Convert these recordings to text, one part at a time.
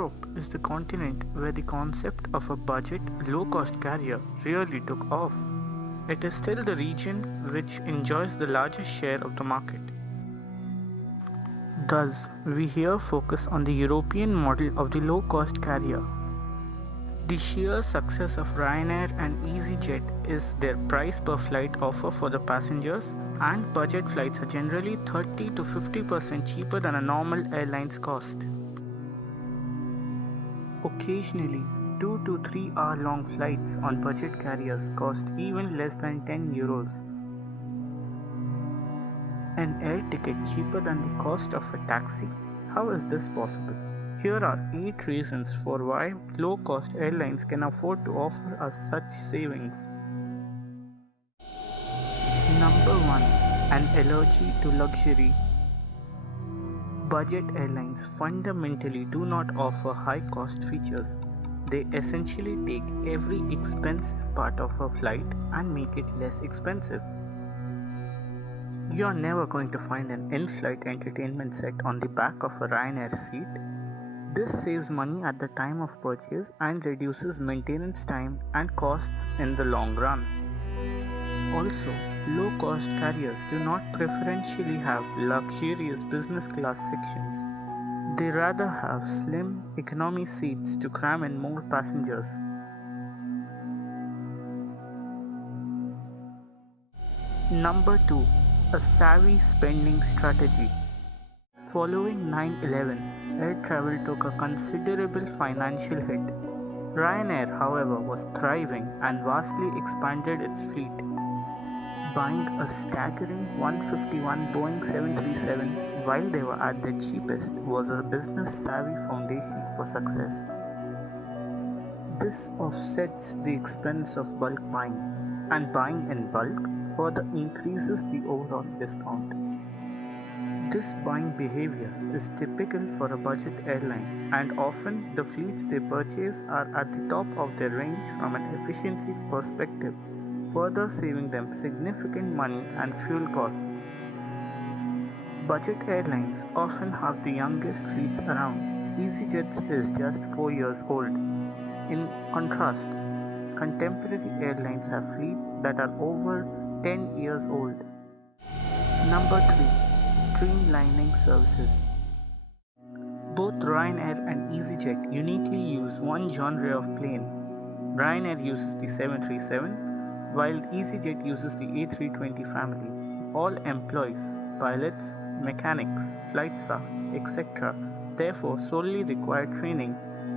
Europe is the continent where the concept of a budget, low cost carrier really took off. It is still the region which enjoys the largest share of the market. Thus, we here focus on the European model of the low cost carrier. The sheer success of Ryanair and EasyJet is their price per flight offer for the passengers, and budget flights are generally 30 to 50% cheaper than a normal airline's cost. Occasionally, 2 to 3 hour long flights on budget carriers cost even less than €10. An air ticket cheaper than the cost of a taxi? How is this possible? Here are 8 reasons for why low cost airlines can afford to offer us such savings. Number 1. An allergy to luxury. Budget airlines fundamentally do not offer high cost features. They essentially take every expensive part of a flight and make it less expensive. You're never going to find an in-flight entertainment set on the back of a Ryanair seat. This saves money at the time of purchase and reduces maintenance time and costs in the long run. Also, low-cost carriers do not preferentially have luxurious business class sections. They rather have slim economy seats to cram in more passengers. Number 2. A savvy spending strategy. Following 9/11, air travel took a considerable financial hit. Ryanair, however, was thriving and vastly expanded its fleet. Buying a staggering 151 Boeing 737s while they were at their cheapest was a business-savvy foundation for success. This offsets the expense of bulk buying, and buying in bulk further increases the overall discount. This buying behavior is typical for a budget airline, and often the fleets they purchase are at the top of their range from an efficiency perspective, further saving them significant money and fuel costs. Budget airlines often have the youngest fleets around. EasyJet is just 4 years old. In contrast, contemporary airlines have fleets that are over 10 years old. Number 3. Streamlining services. Both Ryanair and EasyJet uniquely use one genre of plane. Ryanair uses the 737, while EasyJet uses the A320 family. All employees, pilots, mechanics, flight staff, etc. therefore solely require training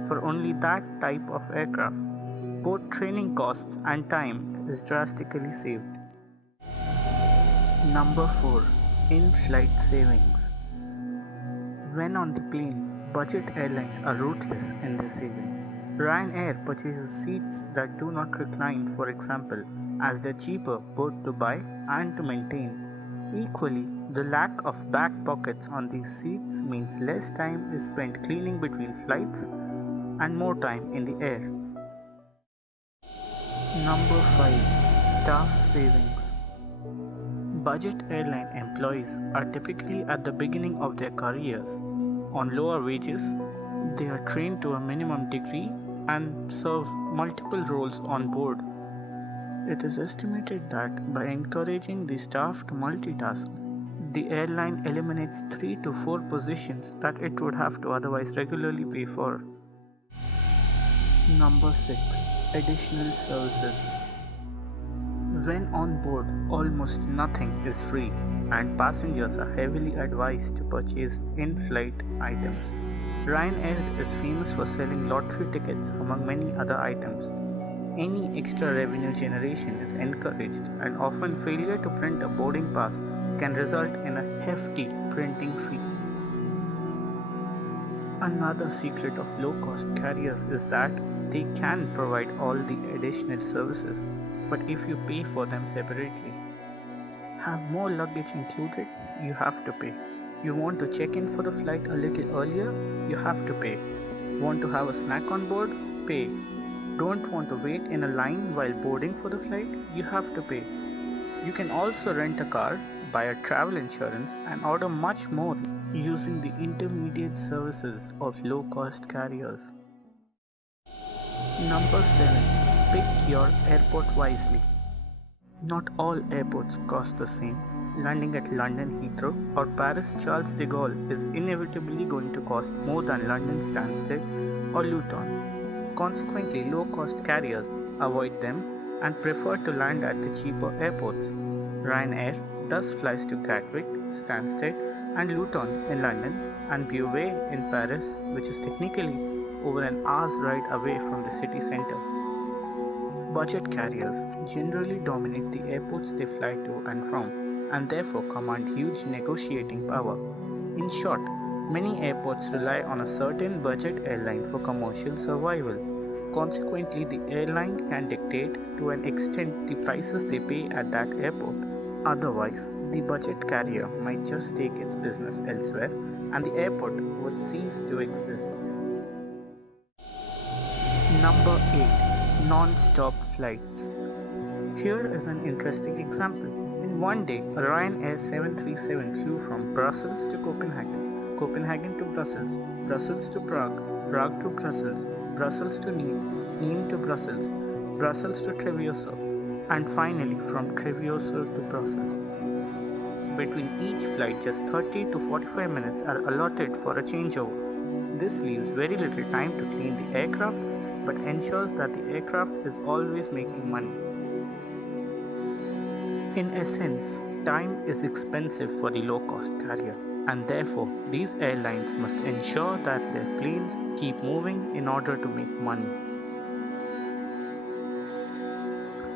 for only that type of aircraft. Both training costs and time is drastically saved. Number 4. In-flight savings. When on the plane, budget airlines are ruthless in their saving. Ryanair purchases seats that do not recline, for example, as they're cheaper both to buy and to maintain. Equally, the lack of back pockets on these seats means less time is spent cleaning between flights and more time in the air. Number 5. Staff savings. Budget airline employees are typically at the beginning of their careers. On lower wages, they are trained to a minimum degree and serve multiple roles on board. It is estimated that by encouraging the staff to multitask, the airline eliminates 3 to 4 positions that it would have to otherwise regularly pay for. Number 6. Additional services. When on board, almost nothing is free, and passengers are heavily advised to purchase in-flight items. Ryanair is famous for selling lottery tickets among many other items. Any extra revenue generation is encouraged, and often failure to print a boarding pass can result in a hefty printing fee. Another secret of low-cost carriers is that they can provide all the additional services, but if you pay for them separately. Have more luggage included? You have to pay. You want to check in for the flight a little earlier? You have to pay. Want to have a snack on board? Pay. Don't want to wait in a line while boarding for the flight? You have to pay. You can also rent a car, buy a travel insurance, and order much more using the intermediate services of low cost carriers. Number 7. Pick your airport wisely. Not all airports cost the same. Landing at London Heathrow or Paris Charles de Gaulle is inevitably going to cost more than London Stansted or Luton. Consequently, low cost carriers avoid them and prefer to land at the cheaper airports. Ryanair thus flies to Gatwick, Stansted, and Luton in London and Beauvais in Paris, which is technically over an hour's ride away from the city centre. Budget carriers generally dominate the airports they fly to and from, and therefore command huge negotiating power. In short, many airports rely on a certain budget airline for commercial survival. Consequently, the airline can dictate to an extent the prices they pay at that airport. Otherwise, the budget carrier might just take its business elsewhere and the airport would cease to exist. Number 8. Non-stop flights. Here is an interesting example. In one day, a Ryanair 737 flew from Brussels to Copenhagen, Copenhagen to Brussels, Brussels to Prague, Prague to Brussels, Brussels to Nîmes, Nîmes to Brussels, Brussels to Treviso, and finally from Treviso to Brussels. Between each flight, just 30 to 45 minutes are allotted for a changeover. This leaves very little time to clean the aircraft but ensures that the aircraft is always making money. In essence, time is expensive for the low-cost carrier, and therefore these airlines must ensure that their planes keep moving in order to make money.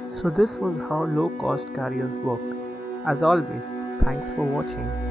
So this was how low-cost carriers work. As always, thanks for watching.